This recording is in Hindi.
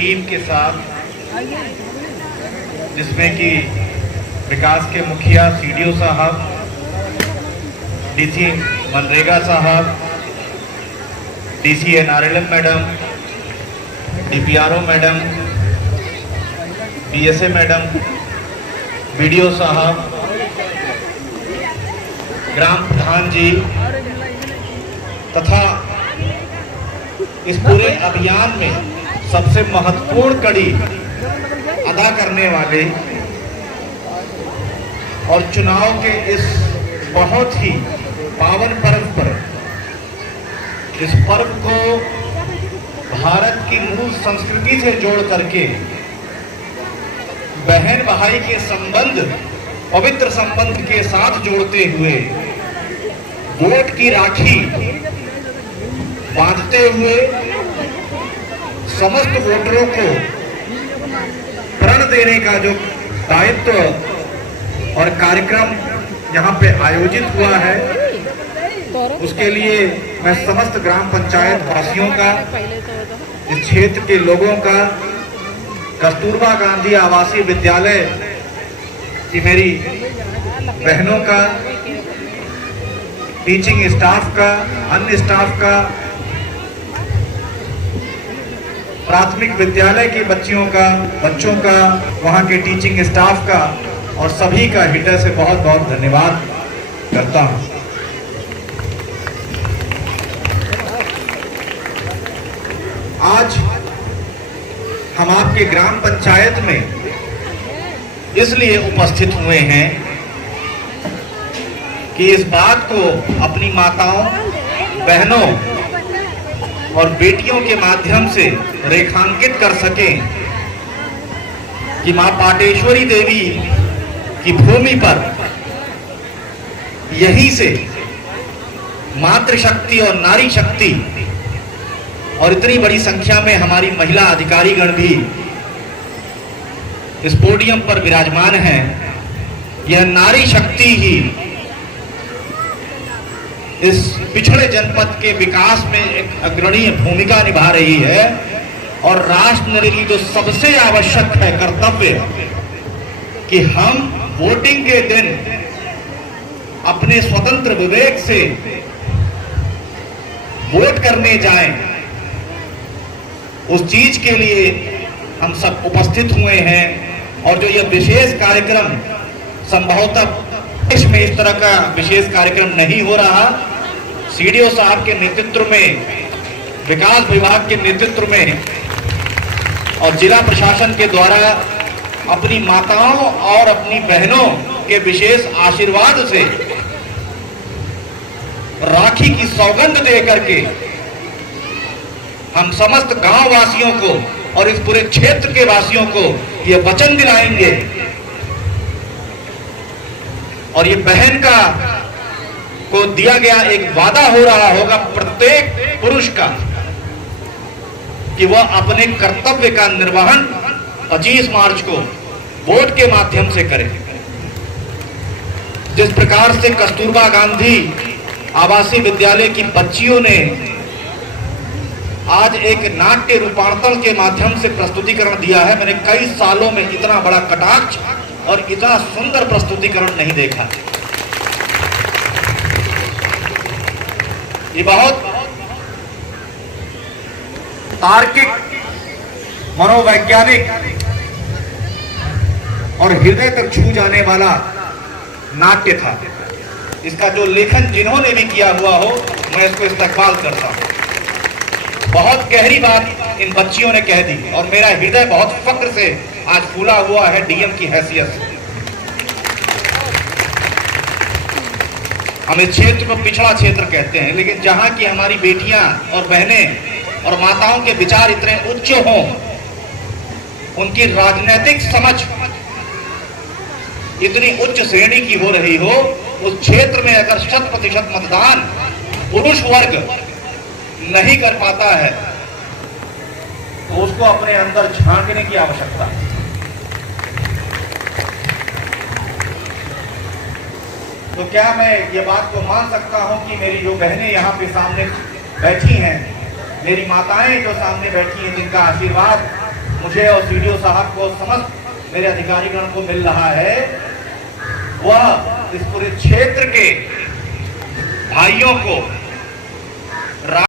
टीम के साथ, जिसमें कि विकास के मुखिया सीडीओ साहब, डीसी मनरेगा साहब, DC NRLM madam, DPRO madam, BSA madam, BDO साहब, ग्राम प्रधान जी तथा इस पूरे अभियान में सबसे महत्वपूर्ण कड़ी अदा करने वाले और चुनाव के इस बहुत ही पावन पर्व पर, इस पर्व को भारत की मूल संस्कृति से जोड़ करके बहन भाई के संबंध, पवित्र संबंध के साथ जोड़ते हुए वोट की राखी बांधते हुए समस्त वोटरों को प्रण देने का जो दायित्व और कार्यक्रम यहाँ पे आयोजित हुआ है, उसके लिए मैं समस्त ग्राम पंचायत वासियों का, इस क्षेत्र के लोगों का, कस्तूरबा गांधी आवासीय विद्यालय की मेरी बहनों का, टीचिंग स्टाफ का, अन्य स्टाफ का, प्राथमिक विद्यालय के बच्चों का, वहाँ के टीचिंग स्टाफ का और सभी का हृदय से बहुत बहुत धन्यवाद करता हूँ। आज हम आपके ग्राम पंचायत में इसलिए उपस्थित हुए हैं कि इस बात को अपनी माताओं, बहनों और बेटियों के माध्यम से रेखांकित कर सकें कि मां पाटेश्वरी देवी की भूमि पर यहीं से मातृशक्ति और नारी शक्ति और इतनी बड़ी संख्या में हमारी महिला अधिकारीगण भी इस पोडियम पर विराजमान हैं। यह नारी शक्ति ही इस पिछड़े जनपद के विकास में एक अग्रणीय भूमिका निभा रही है और राष्ट्र के लिए जो सबसे आवश्यक है कर्तव्य कि हम वोटिंग के दिन अपने स्वतंत्र विवेक से वोट करने जाएं, उस चीज के लिए हम सब उपस्थित हुए हैं। और जो यह विशेष कार्यक्रम, संभवतः देश में इस तरह का विशेष कार्यक्रम नहीं हो रहा, सीडीओ साहब के नेतृत्व में, विकास विभाग के नेतृत्व में और जिला प्रशासन के द्वारा अपनी माताओं और अपनी बहनों के विशेष आशीर्वाद से राखी की सौगंध दे करके हम समस्त गांव वासियों को और इस पूरे क्षेत्र के वासियों को यह वचन दिलाएंगे और ये बहन का को दिया गया एक वादा हो रहा होगा प्रत्येक पुरुष का कि वह अपने कर्तव्य का निर्वहन 25 मार्च को वोट के माध्यम से करे। जिस प्रकार से कस्तूरबा गांधी आवासीय विद्यालय की बच्चियों ने आज एक नाट्य रूपांतरण के माध्यम से प्रस्तुतिकरण दिया है, मैंने कई सालों में इतना बड़ा कटाक्ष और इतना सुंदर प्रस्तुतिकरण नहीं देखा। ये बहुत तार्किक, मनोवैज्ञानिक और हृदय तक छू जाने वाला नाट्य था। इसका जो लेखन जिन्होंने भी किया हुआ हो, मैं इसको इस्तकबाल करता हूं। बहुत गहरी बात इन बच्चियों ने कह दी और मेरा हृदय बहुत फक्र से आज फूला हुआ है डीएम की हैसियत से। हम इस क्षेत्र को पिछड़ा क्षेत्र कहते हैं, लेकिन जहां की हमारी बेटियां और बहनें और माताओं के विचार इतने उच्च हों, उनकी राजनीतिक समझ इतनी उच्च श्रेणी की हो रही हो, उस क्षेत्र में अगर 100% मतदान पुरुष वर्ग नहीं कर पाता है तो उसको अपने अंदर झांकने की आवश्यकता है। तो क्या मैं ये बात को मान सकता हूं कि मेरी जो बहनें यहाँ पे सामने बैठी हैं, मेरी माताएं जो सामने बैठी हैं, जिनका आशीर्वाद मुझे और सीडीओ साहब को समस्त मेरे अधिकारीगण को मिल रहा है, वह इस पूरे क्षेत्र के भाइयों को